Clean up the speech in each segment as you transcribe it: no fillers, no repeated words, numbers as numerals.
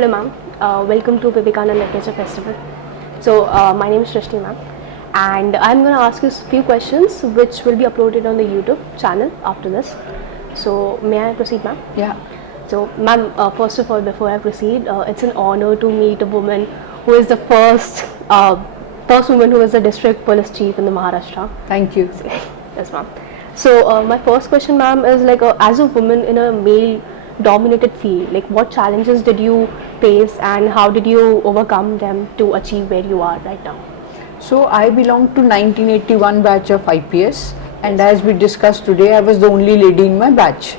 Hello ma'am, welcome to Vivekanand Literature Festival. So my name is Shrishti ma'am, and I'm going to ask you a few questions which will be uploaded on the YouTube channel after this. So may I proceed ma'am? Yeah. So ma'am, first of all, before I proceed, it's an honor to meet a woman who is the first woman who is the district police chief in the Maharashtra. Thank you. Yes ma'am. So my first question ma'am is like as a woman in a male dominated field, like what challenges did you face and how did you overcome them to achieve where you are right now? So I belong to 1981 batch of IPS, and as we discussed today, I was the only lady in my batch.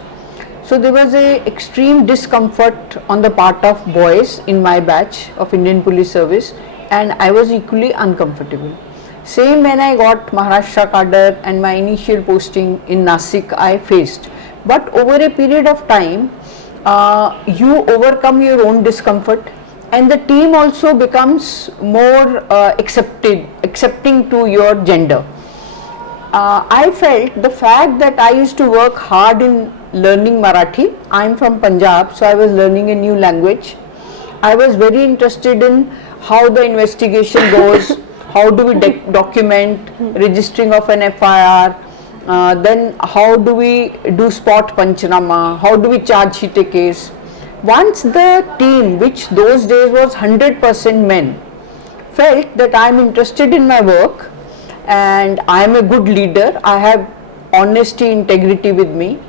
So there was a extreme discomfort on the part of boys in my batch of Indian Police Service, and I was equally uncomfortable. Same when I got Maharashtra cadre and my initial posting in Nasik, I faced. But over a period of time, you overcome your own discomfort, and the team also becomes more accepting to your gender. I felt the fact that I used to work hard in learning Marathi. I am from Punjab, so I was learning a new language. I was very interested in how the investigation goes, how do we document registering of an FIR, then how do we do spot panchanama, how do we charge sheet a case. Once the team, which those days was 100% men, felt that I am interested in my work and I am a good leader, I have honesty, integrity with me,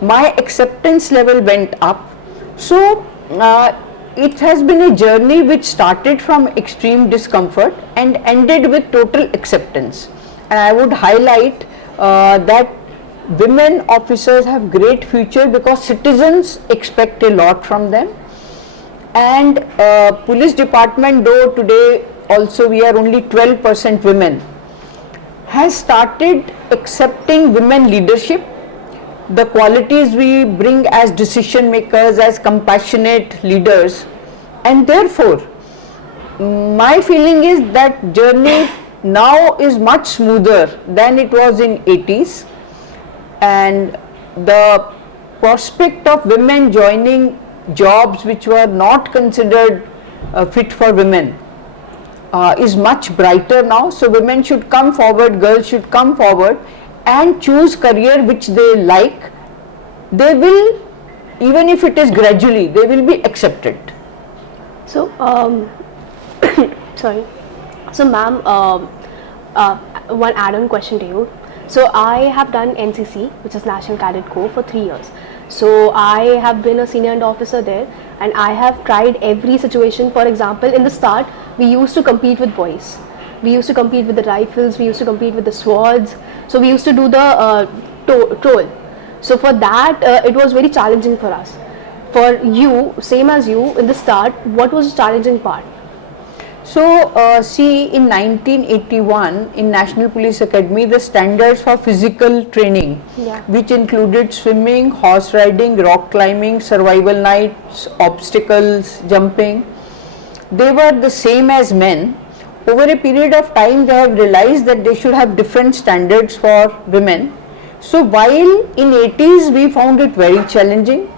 my acceptance level went up. So it has been a journey which started from extreme discomfort and ended with total acceptance. And I would highlight that women officers have great future because citizens expect a lot from them, and police department, though today also we are only 12% women, has started accepting women leadership, the qualities we bring as decision makers, as compassionate leaders, and therefore my feeling is that journey now is much smoother than it was in 80s, and the prospect of women joining jobs which were not considered fit for women is much brighter now. So women should come forward, girls should come forward and choose career which they like. They will, even if it is gradually, they will be accepted. So sorry. So ma'am, one add-on question to you. So I have done NCC, which is National Cadet Corps, for 3 years. So I have been a senior and officer there, and I have tried every situation. For example, in the start, we used to compete with boys. We used to compete with the rifles, we used to compete with the swords. So we used to do the toll. So for that, it was very challenging for us. For you, same as you, in the start, what was the challenging part? So see, in 1981 in National Police Academy, the standards for physical training, which included swimming, horse riding, rock climbing, survival nights, obstacles, jumping, they were the same as men. Over a period of time, they have realized that they should have different standards for women. So while in 80s we found it very challenging,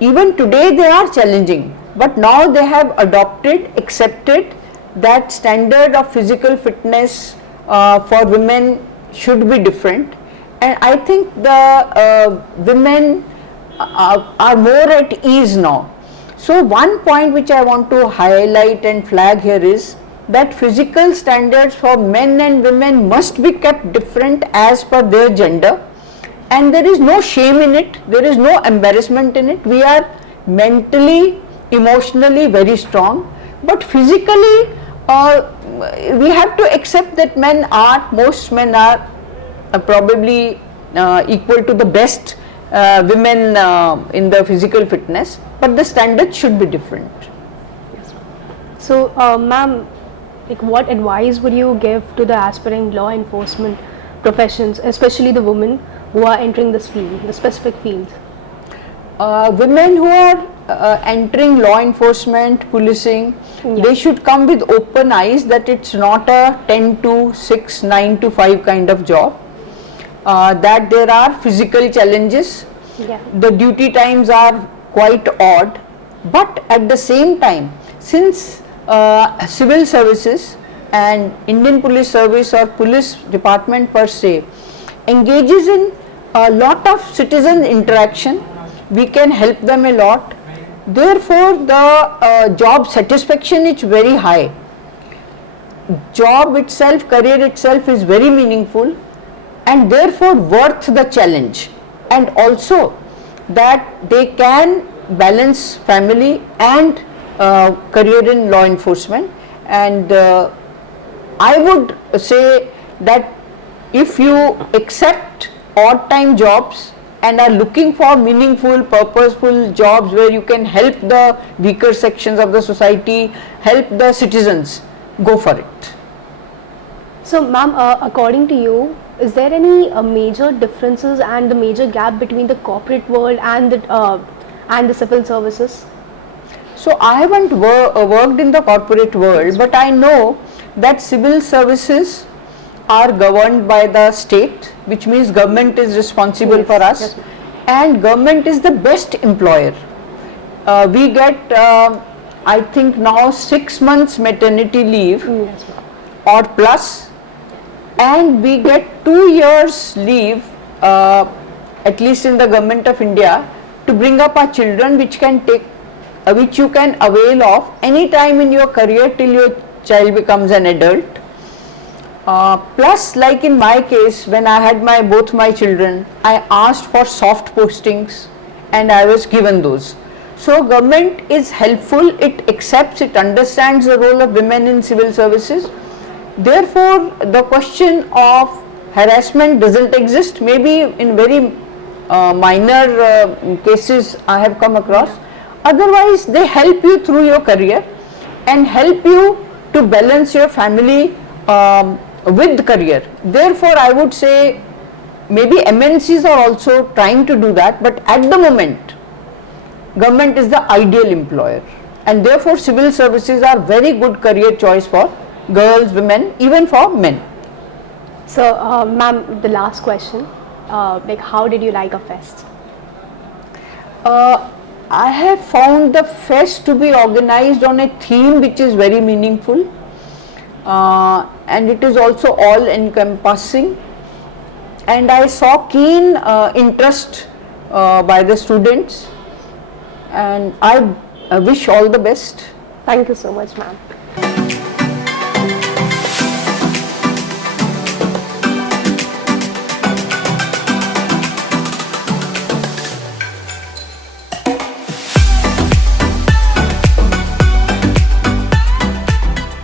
even today they are challenging, but now they have adopted, accepted that standard of physical fitness for women should be different, and I think the women are more at ease now. So one point which I want to highlight and flag here is that physical standards for men and women must be kept different as per their gender, and there is no shame in it, there is no embarrassment in it. We are mentally, emotionally very strong, but physically we have to accept that most men are probably equal to the best women in the physical fitness, but the standards should be different. Yes. So ma'am, like what advice would you give to the aspiring law enforcement professions, especially the women who are entering this field, the specific fields? Women who are entering law enforcement, policing, they should come with open eyes that it's not a 10 to 6, 9 to 5 kind of job, that there are physical challenges, the duty times are quite odd, But at the same time, since civil services and Indian Police Service or police department per se engages in a lot of citizen interaction, we can help them a lot. Therefore, the job satisfaction is very high. Job itself, career itself is very meaningful and therefore worth the challenge, and also that they can balance family and career in law enforcement. And I would say that if you accept odd time jobs and are looking for meaningful, purposeful jobs where you can help the weaker sections of the society, help the citizens, go for it. So, ma'am, according to you, is there any major differences and the major gap between the corporate world and the civil services? So I haven't worked in the corporate world, but I know that civil services are governed by the state, which means government is responsible Yes, for us, yes, ma'am. and government is the best employer. We get, I think now 6 months maternity leave Yes, ma'am. or plus, and we get 2 years leave, at least in the government of India, to bring up our children, which can take, which you can avail of any time in your career till your child becomes an adult. Plus, like in my case, when I had both my children, I asked for soft postings and I was given those. So government is helpful, it accepts, it understands the role of women in civil services. Therefore, the question of harassment doesn't exist. Maybe in very minor cases I have come across. Otherwise, they help you through your career and help you to balance your family with career. Therefore, I would say maybe MNCs are also trying to do that, but at the moment, government is the ideal employer, and therefore civil services are very good career choice for girls, women, even for men. So, ma'am, the last question, like how did you like a fest? I have found the fest to be organized on a theme which is very meaningful, and it is also all encompassing, and I saw keen interest by the students, and I wish all the best. Thank you so much, ma'am.